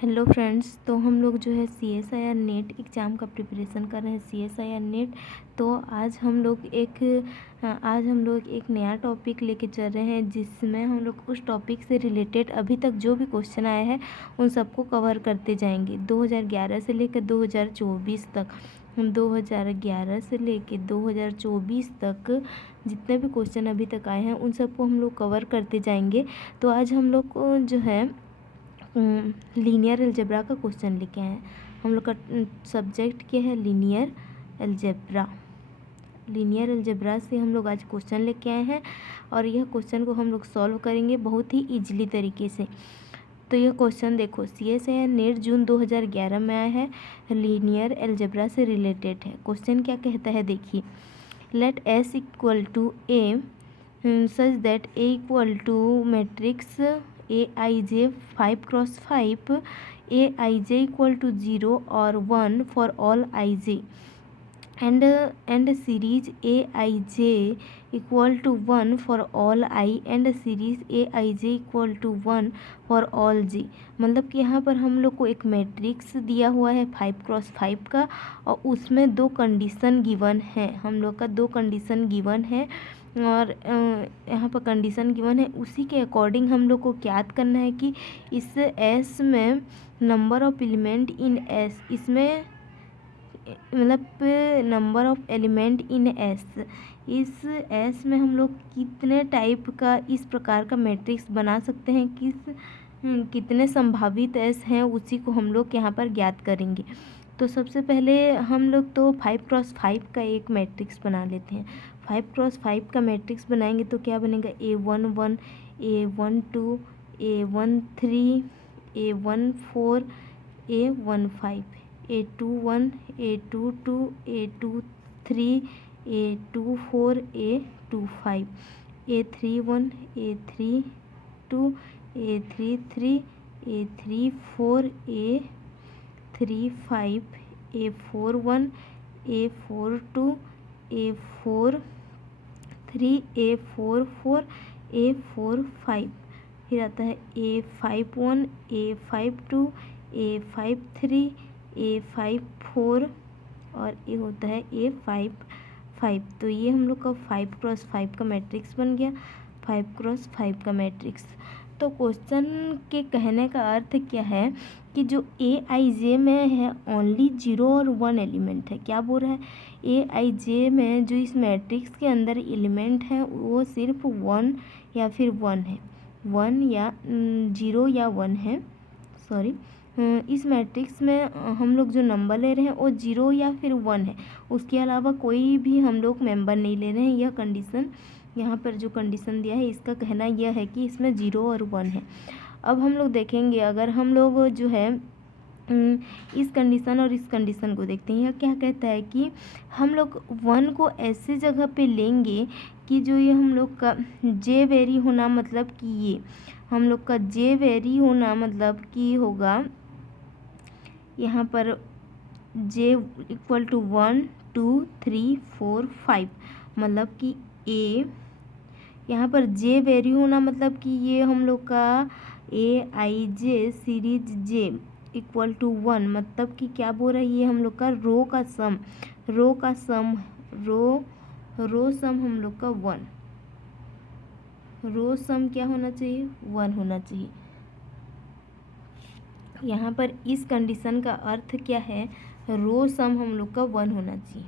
Hello friends, तो हम लोग जो है CSIR नेट एग्ज़ाम का प्रिपरेशन कर रहे हैं। CSIR नेट तो आज हम लोग एक नया टॉपिक लेके चल रहे हैं, जिसमें हम लोग उस टॉपिक से रिलेटेड अभी तक जो भी क्वेश्चन आए हैं उन सबको कवर करते जाएंगे। 2011 से लेकर 2024 तक 2011 से लेकर 2024 तक जितने भी क्वेश्चन अभी तक आए हैं उन सबको हम लोग कवर करते जाएंगे। तो आज हम लोग को जो है लीनियर अलजेब्रा का क्वेश्चन लेके आए हैं। हम लोग का सब्जेक्ट क्या है? Linear algebra. लीनियर अलजेब्रा से हम लोग आज क्वेश्चन लेके आए हैं और यह क्वेश्चन को हम लोग सॉल्व करेंगे बहुत ही ईजिली तरीके से। तो यह क्वेश्चन देखो, CSIR नेट जून 2011 में आया है, लीनियर अलजेब्रा से रिलेटेड है। क्वेश्चन क्या कहता है देखिए, let S equal to A such that A equal to matrix Aij 5x5, Aij equal to 0 और 1 for all ij, and series Aij equal to 1 for all i and series Aij equal to 1 for all j। मतलब कि यहाँ पर हम लोग को एक matrix दिया हुआ है 5x5 का और उसमें दो कंडीशन गिवन है। हम लोग का दो कंडीशन गिवन है और यहाँ पर कंडीशन गिवन है, उसी के अकॉर्डिंग हम लोग को याद करना है कि इस S में number of element in S, इसमें मतलब number of element in S, इस S में हम लोग कितने टाइप का इस प्रकार का मैट्रिक्स बना सकते हैं, कितने संभावित S हैं, उसी को हम लोग यहाँ पर ज्ञात करेंगे। तो सबसे पहले हम लोग तो 5x5 का एक मैट्रिक्स बना लेते हैं। 5x5 का मैट्रिक्स बनाएंगे तो क्या बनेगा? A11, A12, A13, A14, A15, A21, A22, A23, A24, A25, A31, A32, A33, A34, A35, A41, A42, A43, A44, A45, फिर आता है A51, A52, A53, A54 और ये होता है A55। तो ये हम लोग का 5x5 का मैट्रिक्स बन गया, 5x5 का मैट्रिक्स। तो क्वेश्चन के कहने का अर्थ क्या है कि जो Aij में है ओनली 0 और 1 एलिमेंट है। क्या बोल रहा है? Aij में जो इस मैट्रिक्स के अंदर एलिमेंट है वो सिर्फ 1 या फिर 1 है, 1 या 0 या 1 है। सॉरी, इस मैट्रिक्स में हम लोग जो नंबर ले रहे हैं वो 0 या फिर 1 है, उसके अलावा कोई भी हम लोग मेंबर नहीं ले रहे हैं। यह कंडीशन यहाँ पर जो कंडीशन दिया है इसका कहना यह है कि इसमें 0 और 1 है। अब हम लोग देखेंगे, अगर हम लोग जो है इस कंडीशन और इस कंडीशन को देखते हैं, यह क्या कहता है कि हम लोग 1 को ऐसे जगह पे लेंगे कि जो ये हम लोग का j वेरी होना, मतलब कि ये हम लोग का j वेरी होना मतलब कि होगा यहाँ पर j इक्वल टू 1 2 3 4 5, मतलब कि a यहाँ पर j वेरी होना मतलब कि ये हम लोग का Aij series j equal to 1, मतलब कि क्या बोल रहा है, ये हम लोग का रो सम हम लोग का 1, रो सम क्या होना चाहिए? 1 होना चाहिए। यहाँ पर इस कंडीशन का अर्थ क्या है? रो सम हम लोग का 1 होना चाहिए,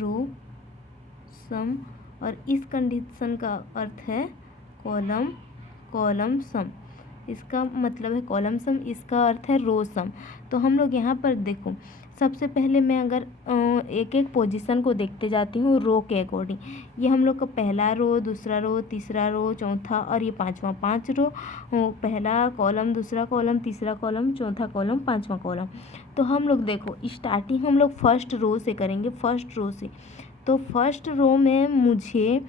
रो सम, और इस कंडीशन का अर्थ है कॉलम सम। इसका मतलब है कॉलम सम, इसका अर्थ है रो सम। तो हम लोग यहाँ पर देखो, सबसे पहले मैं अगर एक एक पोजीशन को देखते जाती हूँ रो के अकॉर्डिंग। ये हम लोग का पहला रो, दूसरा रो, तीसरा रो, चौथा और ये पांचवा, 5 रो, पहला कॉलम, दूसरा कॉलम, तीसरा कॉलम, चौथा कॉलम, पांचवा कॉलम। तो हम लोग देखो स्टार्टिंग हम लोग फर्स्ट रो से करेंगे, फर्स्ट रो से। तो फर्स्ट रो में मुझे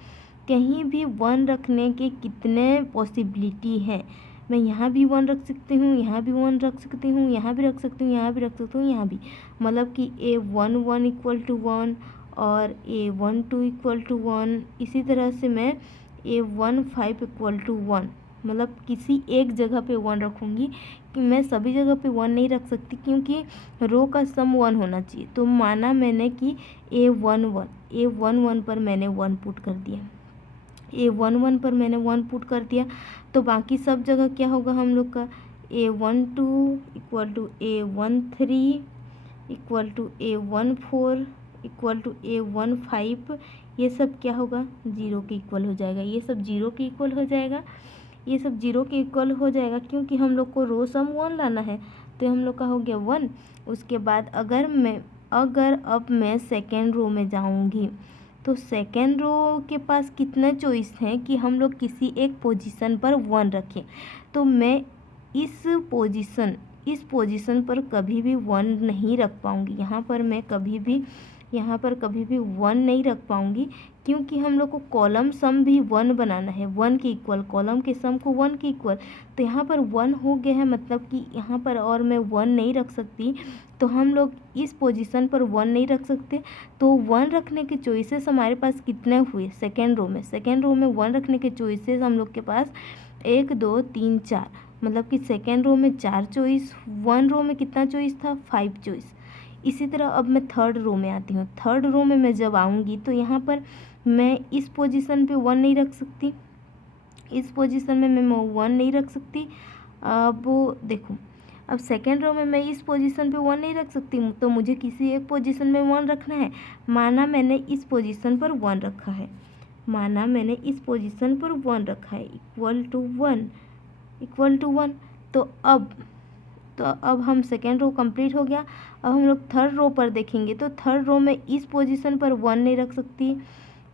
कहीं भी 1 रखने के कितने पॉसिबिलिटी है? मैं यहाँ भी 1 रख सकती हूँ, यहाँ भी 1 रख सकती हूँ, यहाँ भी रख सकती हूँ, यहाँ भी रख सकती हूँ, यहाँ भी, मतलब कि A11 इक्वल टू 1 और A12 इक्वल टू 1। इसी तरह से मैं A15 इक्वल टू 1 मतलब किसी एक जगह पे 1 रखूँगी, कि मैं सभी जगह पे 1 नहीं रख सकती क्योंकि रो का सम 1 होना चाहिए। तो माना मैंने कि A11 पर मैंने 1 पुट कर दिया, A11 पर मैंने 1 पुट कर दिया, तो बाकी सब जगह क्या होगा हम लोग का, A12 equal to A13 equal to A14 equal to A15, ये सब क्या होगा, 0 के इक्वल हो जाएगा। ये सब 0 के इक्वल हो जाएगा, ये सब 0 के इक्वल हो जाएगा क्योंकि हम लोग को रो सम 1 लाना है। तो हम लोग का हो गया 1। उसके बाद अगर अब मैं सेकेंड रो में जाऊंगी, तो सेकेंड रो के पास कितना चॉइस है कि हम लोग किसी एक पोजीशन पर 1 रखें। तो मैं इस पोजीशन पर कभी भी 1 नहीं रख पाऊँगी। यहाँ पर कभी भी 1 नहीं रख पाऊँगी क्योंकि हम लोग को कॉलम सम भी 1 बनाना है, 1 के इक्वल, कॉलम के सम को 1 के इक्वल। तो यहाँ पर 1 हो गया है, मतलब कि यहाँ पर और मैं 1 नहीं रख सकती। तो हम लोग इस पोजीशन पर 1 नहीं रख सकते। तो 1 रखने के चॉइसेस हमारे पास कितने हुए सेकेंड रो में 1 रखने के चॉइसेस हम लोग के पास 1 2 3 4, मतलब कि सेकेंड रो में 4 चॉइस, 1 रो में कितना चॉइस था, 5 चॉइस। इसी तरह अब मैं थर्ड रो में आती हूँ। थर्ड रो में मैं जब आऊँगी तो यहाँ पर मैं इस पोजीशन पे 1 नहीं रख सकती, इस पोजीशन में मैं 1 नहीं रख सकती। अब देखो, अब सेकेंड रो में मैं इस पोजीशन पे 1 नहीं रख सकती, तो मुझे किसी एक पोजीशन में 1 रखना है। माना मैंने इस पोजीशन पर 1 रखा है, इक्वल टू 1। तो अब हम सेकेंड रो कंप्लीट हो गया। अब हम लोग थर्ड रो पर देखेंगे, तो थर्ड रो में इस पोजीशन पर 1 नहीं रख सकती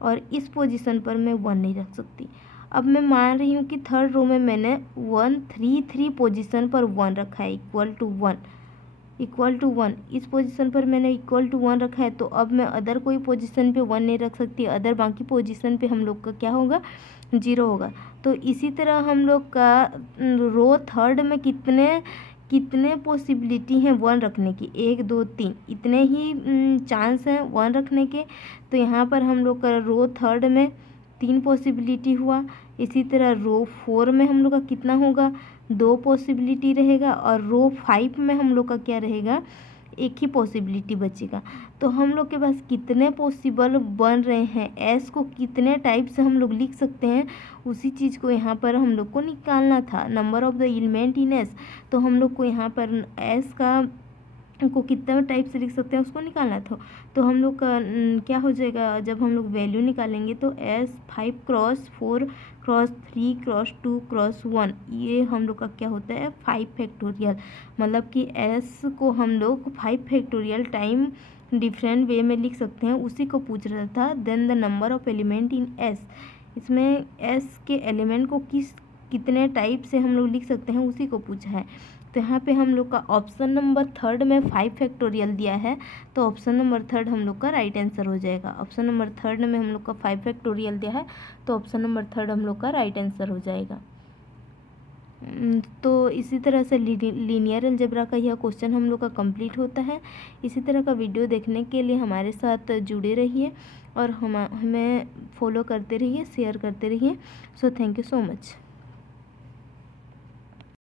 और इस पोजीशन पर मैं 1 नहीं रख सकती। अब मैं मान रही हूँ कि थर्ड रो में मैंने 1 3 3 पोजीशन पर 1 रखा है, इक्वल टू 1। इस पोजीशन पर मैंने इक्वल टू 1 रखा है। तो अब मैं अदर कोई पोजीशन पे 1 नहीं रख सकती, अदर बाकी पोजीशन पे हम लोग का क्या होगा, 0 होगा। तो इसी तरह हम लोग का रो थर्ड में कितने पॉसिबिलिटी हैं 1 रखने की, 1 2 3, इतने ही चांस हैं 1 रखने के। तो यहाँ पर हम लोग का रो थर्ड में 3 पॉसिबिलिटी हुआ। इसी तरह रो 4 में हम लोग का कितना होगा, 2 पॉसिबिलिटी रहेगा, और रो 5 में हम लोग का क्या रहेगा, 1 ही पॉसिबिलिटी बचेगा। तो हम लोग के पास कितने पॉसिबल बन रहे हैं, एस को कितने टाइप से हम लोग लिख सकते हैं, उसी चीज़ को यहाँ पर हम लोग को निकालना था, number of the element in S. तो हम लोग को यहाँ पर एस को कितना टाइप से लिख सकते हैं उसको निकालना था। तो हम लोग का क्या हो जाएगा, जब हम लोग वैल्यू निकालेंगे तो S 5 cross 4 cross 3 cross 2 cross 1, ये हम लोग का क्या होता है, 5 फैक्टोरियल। मतलब कि एस को हम लोग 5 फैक्टोरियल टाइम डिफरेंट वे में लिख सकते हैं, उसी को पूछ रहा था। Then the number of element in S, इसमें एस के एलिमेंट को कितने टाइप से हम लोग लिख सकते हैं उसी को पूछा है। तो यहाँ पे हम लोग का ऑप्शन नंबर थर्ड में 5 फैक्टोरियल दिया है, तो ऑप्शन नंबर थर्ड हम लोग का राइट आंसर हो जाएगा। ऑप्शन नंबर थर्ड में हम लोग का 5 फैक्टोरियल दिया है, तो ऑप्शन नंबर थर्ड हम लोग का राइट आंसर हो जाएगा। तो इसी तरह से लीनियर अलजेब्रा का यह क्वेश्चन हम लोग का कंप्लीट होता है। इसी तरह का वीडियो देखने के लिए हमारे साथ जुड़े रहिए और हमें फॉलो करते रहिए, शेयर करते रहिए। So thank you so much.